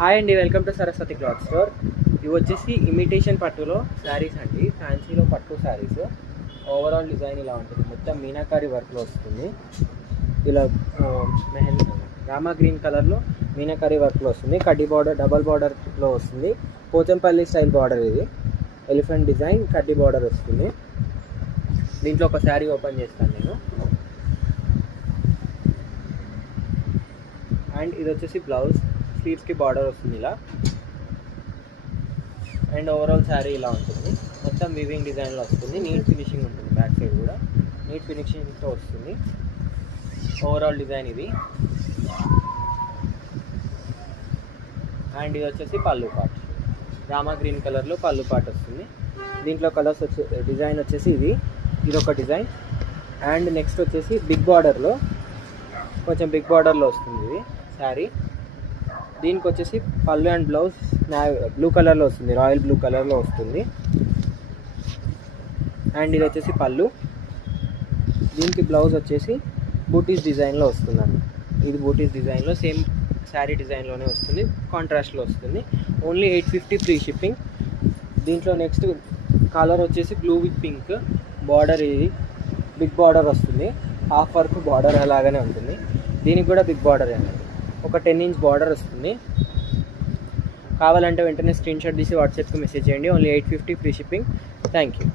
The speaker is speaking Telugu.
హాయ్ అండి, welcome to Saraswati cloth store. ఇవి వచ్చేసి ఇమిటేషన్ పట్టులో శారీస్ అండి, ఫ్యాన్సీలో పట్టు శారీస్. ఓవరాల్ డిజైన్ ఇలా ఉంటుంది, మొత్తం మీనాకారి వర్క్లో వస్తుంది. ఇలా రామా గ్రీన్ కలర్లో మీనాకారి వర్క్లో వస్తుంది. కడ్డీ బార్డర్, డబల్ బార్డర్లో వస్తుంది. పోచంపల్లి స్టైల్ బార్డర్ ఇది. ఎలిఫెంట్ డిజైన్, కడ్డీ బార్డర్ వస్తుంది. దీంట్లో ఒక శారీ ఓపెన్ చేస్తాను నేను. అండ్ ఇది వచ్చేసి బ్లౌజ్, స్లీవ్స్కి బార్డర్ వస్తుంది ఇలా. అండ్ ఓవరాల్ శారీ ఇలా ఉంటుంది, మొత్తం వివింగ్ డిజైన్లో వస్తుంది. నీట్ ఫినిషింగ్ ఉంటుంది, బ్యాక్ సైడ్ కూడా నీట్ ఫినిషింగ్తో వస్తుంది. ఓవరాల్ డిజైన్ ఇది. అండ్ ఇది వచ్చేసి పళ్ళు పార్ట్, రామా గ్రీన్ కలర్లో పళ్ళు పార్ట్ వస్తుంది. దీంట్లో కలర్స్ డిజైన్ వచ్చేసి ఇది ఒక డిజైన్. అండ్ నెక్స్ట్ వచ్చేసి బిగ్ బార్డర్లో, కొంచెం బిగ్ బార్డర్లో వస్తుంది ఇది శారీ. దీనికి వచ్చేసి పళ్ళు అండ్ బ్లౌజ్ బ్లూ కలర్లో వస్తుంది, రాయల్ బ్లూ కలర్లో వస్తుంది. అండ్ ఇది వచ్చేసి పళ్ళు. దీనికి బ్లౌజ్ వచ్చేసి బూటీస్ డిజైన్లో వస్తుందండి. ఇది బూటీస్ డిజైన్లో సేమ్ శారీ డిజైన్లోనే వస్తుంది, కాంట్రాస్ట్లో వస్తుంది. Only 850 free shipping. దీంట్లో నెక్స్ట్ కలర్ వచ్చేసి బ్లూ విత్ పింక్. బార్డర్ ఇది బిగ్ బార్డర్ వస్తుంది, హాఫ్ వర్క్ బార్డర్ అలాగనే ఉంటుంది. దీనికి కూడా బిగ్ బార్డర్ అండి, ఒక 10 ఇంచ్ బార్డర్ వస్తుంది. కావాలంటే వెంటనే స్క్రీన్ షాట్ తీసి వాట్సాప్కి మెసేజ్ చేయండి. Only 850 free shipping. Thank you.